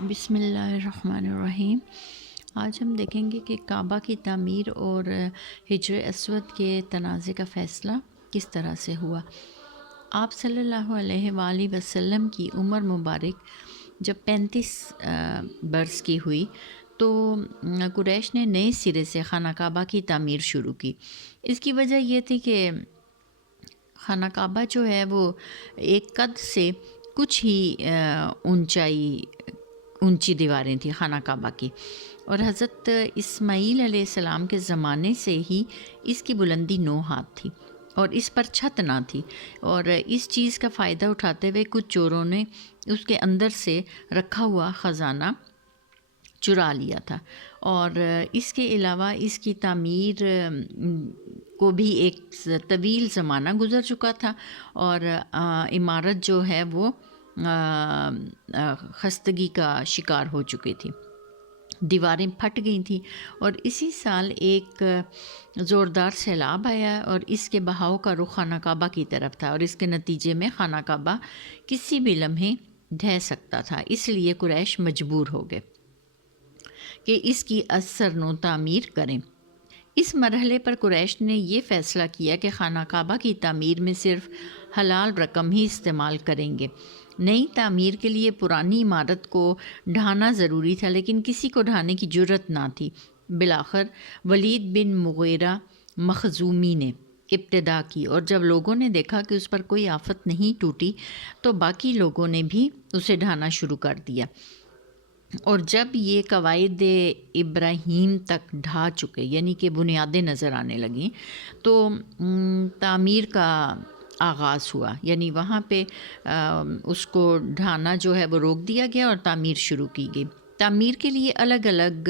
بسم اللہ الرحمن الرحیم۔ آج ہم دیکھیں گے کہ کعبہ کی تعمیر اور حجر اسود کے تنازع کا فیصلہ کس طرح سے ہوا۔ آپ صلی اللہ علیہ وآلہ وسلم کی عمر مبارک جب 35 برس کی ہوئی تو قریش نے نئے سرے سے خانہ کعبہ کی تعمیر شروع کی۔ اس کی وجہ یہ تھی کہ خانہ کعبہ جو ہے وہ ایک قد سے کچھ ہی اونچی دیواریں تھیں خانہ کعبہ کی، اور حضرت اسماعیل علیہ السلام کے زمانے سے ہی اس کی بلندی 9 ہاتھ تھی اور اس پر چھت نہ تھی، اور اس چیز کا فائدہ اٹھاتے ہوئے کچھ چوروں نے اس کے اندر سے رکھا ہوا خزانہ چرا لیا تھا، اور اس کے علاوہ اس کی تعمیر کو بھی ایک طویل زمانہ گزر چکا تھا، اور عمارت جو ہے وہ خستگی کا شکار ہو چکی تھی، دیواریں پھٹ گئی تھیں، اور اسی سال ایک زوردار سیلاب آیا اور اس کے بہاؤ کا رخ خانہ کعبہ کی طرف تھا، اور اس کے نتیجے میں خانہ کعبہ کسی بھی لمحے ڈھہ سکتا تھا۔ اس لیے قریش مجبور ہو گئے کہ اس کی اثر نو تعمیر کریں۔ اس مرحلے پر قریش نے یہ فیصلہ کیا کہ خانہ کعبہ کی تعمیر میں صرف حلال رقم ہی استعمال کریں گے۔ نئی تعمیر کے لیے پرانی عمارت کو ڈھانا ضروری تھا، لیکن کسی کو ڈھانے کی جرت نہ تھی۔ بالآخر ولید بن مغیرہ مخزومی نے ابتدا کی، اور جب لوگوں نے دیکھا کہ اس پر کوئی آفت نہیں ٹوٹی تو باقی لوگوں نے بھی اسے ڈھانا شروع کر دیا، اور جب یہ قواعد ابراہیم تک ڈھا چکے، یعنی کہ بنیادیں نظر آنے لگیں، تو تعمیر کا آغاز ہوا، یعنی وہاں پہ اس کو ڈھانا جو ہے وہ روک دیا گیا اور تعمیر شروع کی گئی۔ تعمیر کے لیے الگ الگ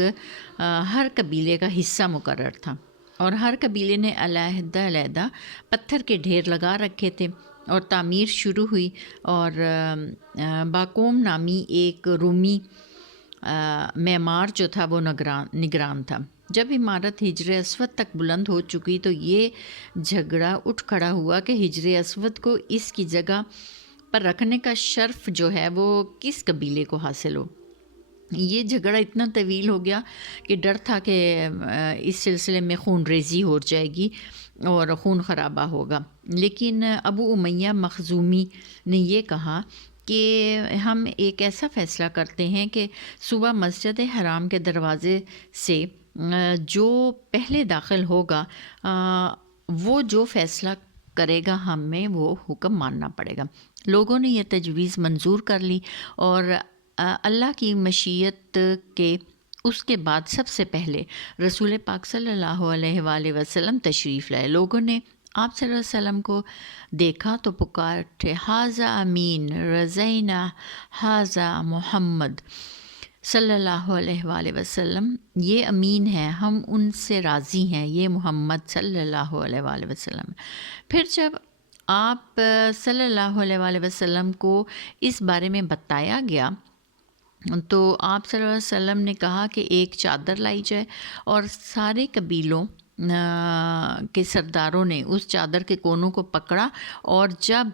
ہر قبیلے کا حصہ مقرر تھا، اور ہر قبیلے نے علیحدہ علیحدہ پتھر کے ڈھیر لگا رکھے تھے، اور تعمیر شروع ہوئی، اور باقوم نامی ایک رومی معمار جو تھا وہ نگران تھا۔ جب عمارت حجر اسود تک بلند ہو چکی تو یہ جھگڑا اٹھ کھڑا ہوا کہ حجر اسود کو اس کی جگہ پر رکھنے کا شرف جو ہے وہ کس قبیلے کو حاصل ہو۔ یہ جھگڑا اتنا طویل ہو گیا کہ ڈر تھا کہ اس سلسلے میں خون ریزی ہو جائے گی اور خون خرابہ ہوگا، لیکن ابو امیہ مخزومی نے یہ کہا کہ ہم ایک ایسا فیصلہ کرتے ہیں کہ صبح مسجد حرام کے دروازے سے جو پہلے داخل ہوگا وہ جو فیصلہ کرے گا ہمیں وہ حکم ماننا پڑے گا۔ لوگوں نے یہ تجویز منظور کر لی، اور اللہ کی مشیت کے اس کے بعد سب سے پہلے رسول پاک صلی اللہ علیہ وآلہ وسلم تشریف لائے۔ لوگوں نے آپ صلی اللہ علیہ وسلم کو دیکھا تو پکار اٹھے، حاذا امین رضینا حاذا محمد صلی اللہ علیہ وآلہ وسلم، یہ امین ہے، ہم ان سے راضی ہیں، یہ محمد صلی اللہ علیہ وآلہ وسلم۔ پھر جب آپ صلی اللہ علیہ وآلہ وسلم کو اس بارے میں بتایا گیا تو آپ صلی اللہ علیہ وسلم نے کہا کہ ایک چادر لائی جائے، اور سارے قبیلوں کے سرداروں نے اس چادر کے کونوں کو پکڑا، اور جب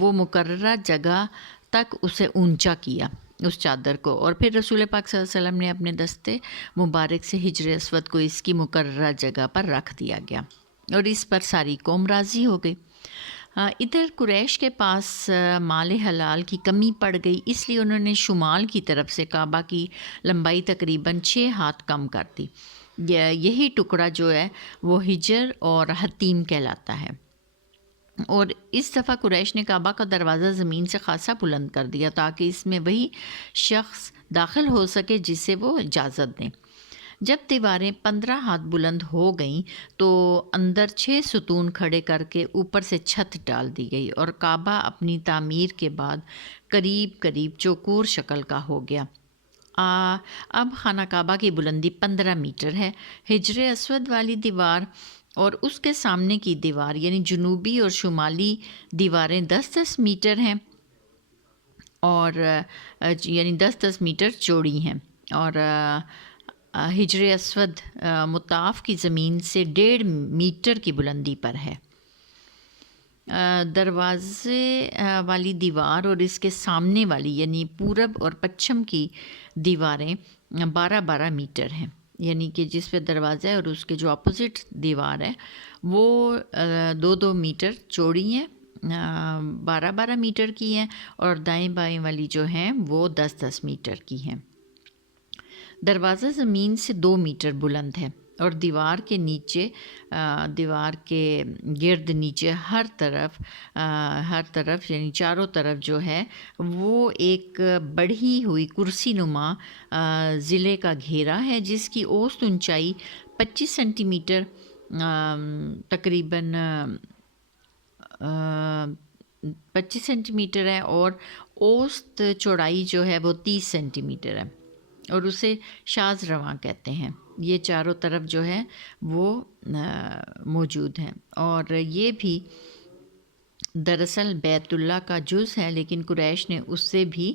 وہ مقررہ جگہ تک اسے اونچا کیا اس چادر کو، اور پھر رسول پاک صلی اللہ علیہ وسلم نے اپنے دستے مبارک سے حجر اسود کو اس کی مقررہ جگہ پر رکھ دیا گیا، اور اس پر ساری قوم راضی ہو گئی۔ ادھر قریش کے پاس مال حلال کی کمی پڑ گئی، اس لیے انہوں نے شمال کی طرف سے کعبہ کی لمبائی تقریباً 6 ہاتھ کم کر دی۔ یہی ٹکڑا جو ہے وہ حجر اور حتیم کہلاتا ہے، اور اس دفعہ قریش نے کعبہ کا دروازہ زمین سے خاصا بلند کر دیا تاکہ اس میں وہی شخص داخل ہو سکے جسے وہ اجازت دیں۔ جب دیواریں 15 ہاتھ بلند ہو گئیں تو اندر 6 ستون کھڑے کر کے اوپر سے چھت ڈال دی گئی، اور کعبہ اپنی تعمیر کے بعد قریب چوکور شکل کا ہو گیا۔ اب خانہ کعبہ کی بلندی 15 میٹر ہے۔ حجر اسود والی دیوار اور اس کے سامنے کی دیوار یعنی جنوبی اور شمالی دیواریں 10-10 میٹر ہیں، اور یعنی 10-10 میٹر چوڑی ہیں، اور حجر اسود مطاف کی زمین سے 1.5 میٹر کی بلندی پر ہے۔ دروازے والی دیوار اور اس کے سامنے والی یعنی پورب اور پچھم کی دیواریں 12-12 میٹر ہیں، یعنی کہ جس پہ دروازہ ہے اور اس کے جو اپوزٹ دیوار ہے وہ 2-2 میٹر چوڑی ہیں، 12-12 میٹر کی ہیں، اور دائیں بائیں والی جو ہیں وہ 10-10 میٹر کی ہیں۔ دروازہ زمین سے 2 میٹر بلند ہے اور دیوار کے نیچے، دیوار کے گرد نیچے ہر طرف یعنی چاروں طرف جو ہے وہ ایک بڑھی ہوئی کرسی نما ضلع کا گھیرا ہے، جس کی اوسط اونچائی 25 سینٹی میٹر تقریباً 25 سینٹی میٹر ہے، اور اوسط چوڑائی جو ہے وہ 30 سینٹی میٹر ہے، اور اسے شاذ رواں کہتے ہیں۔ یہ چاروں طرف جو ہے وہ موجود ہیں، اور یہ بھی دراصل بیت اللہ کا جز ہے، لیکن قریش نے اس سے بھی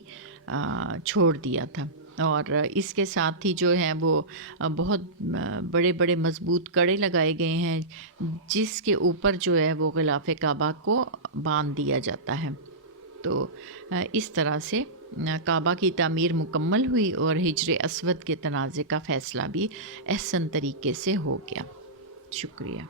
چھوڑ دیا تھا، اور اس کے ساتھ ہی جو ہے وہ بہت بڑے بڑے مضبوط کڑے لگائے گئے ہیں، جس کے اوپر جو ہے وہ غلاف کعبہ کو باندھ دیا جاتا ہے۔ تو اس طرح سے کعبہ کی تعمیر مکمل ہوئی اور حجر اسود کے تنازع کا فیصلہ بھی احسن طریقے سے ہو گیا۔ شکریہ۔